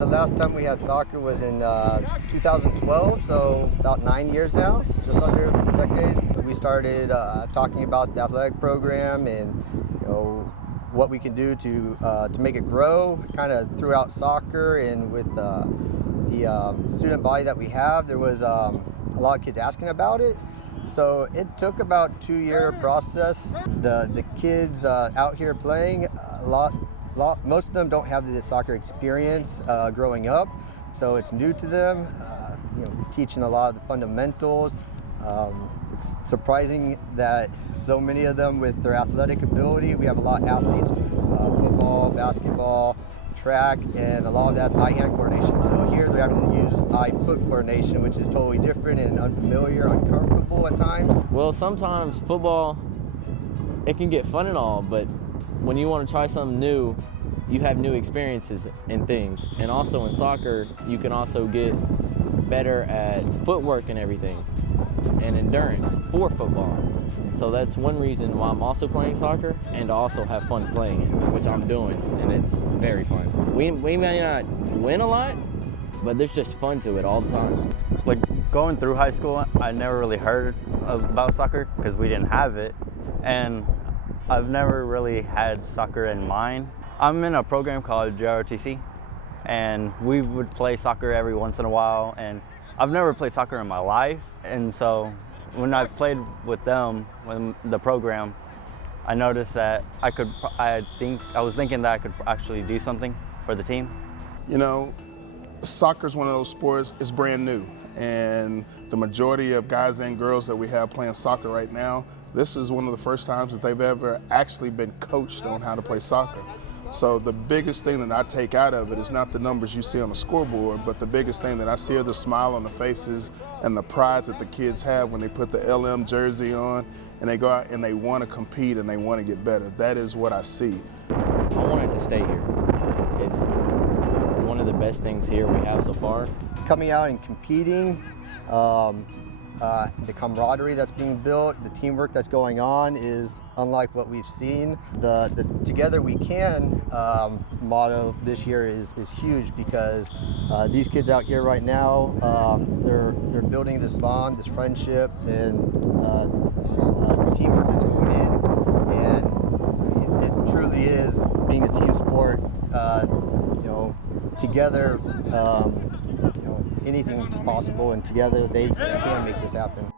The last time we had soccer was in 2012, so about 9 years now, just under a decade. We started talking about the athletic program and what we can do to make it grow. Kind of throughout soccer and with the student body that we have, there was a lot of kids asking about it. So it took about a 2-year process. The kids out here playing most of them don't have the soccer experience growing up, so it's new to them. Teaching a lot of the fundamentals. It's surprising that so many of them, with their athletic ability, we have a lot of athletes, football, basketball, track, and a lot of that's eye-hand coordination. So here they're having to use eye-foot coordination, which is totally different and unfamiliar, uncomfortable at times. Well, sometimes football, it can get fun and all, but when you want to try something new, you have new experiences and things. And also in soccer, you can also get better at footwork and everything, and endurance for football. So that's one reason why I'm also playing soccer, and to also have fun playing it, which I'm doing, and it's very fun. We may not win a lot, but there's just fun to it all the time. Like going through high school, I never really heard about soccer because we didn't have it, and I've never really had soccer in mind. I'm in a program called JROTC, and we would play soccer every once in a while, and I've never played soccer in my life, and so when I played with them, with the program, I noticed that I was thinking that I could actually do something for the team. You know, soccer is one of those sports, it's brand new, and the majority of guys and girls that we have playing soccer right now, this is one of the first times that they've ever actually been coached on how to play soccer. So the biggest thing that I take out of it is not the numbers you see on the scoreboard, but the biggest thing that I see are the smile on the faces and the pride that the kids have when they put the LM jersey on and they go out and they want to compete and they want to get better. That is what I see. I want it to stay here. It's one of the best things here we have so far. Coming out and competing, the camaraderie that's being built, the teamwork that's going on is unlike what we've seen. The Together We Can motto this year is huge because these kids out here right now, they're building this bond, this friendship, and the teamwork that's going in. And it truly is, being a team sport, together, anything is possible, and together they can make this happen.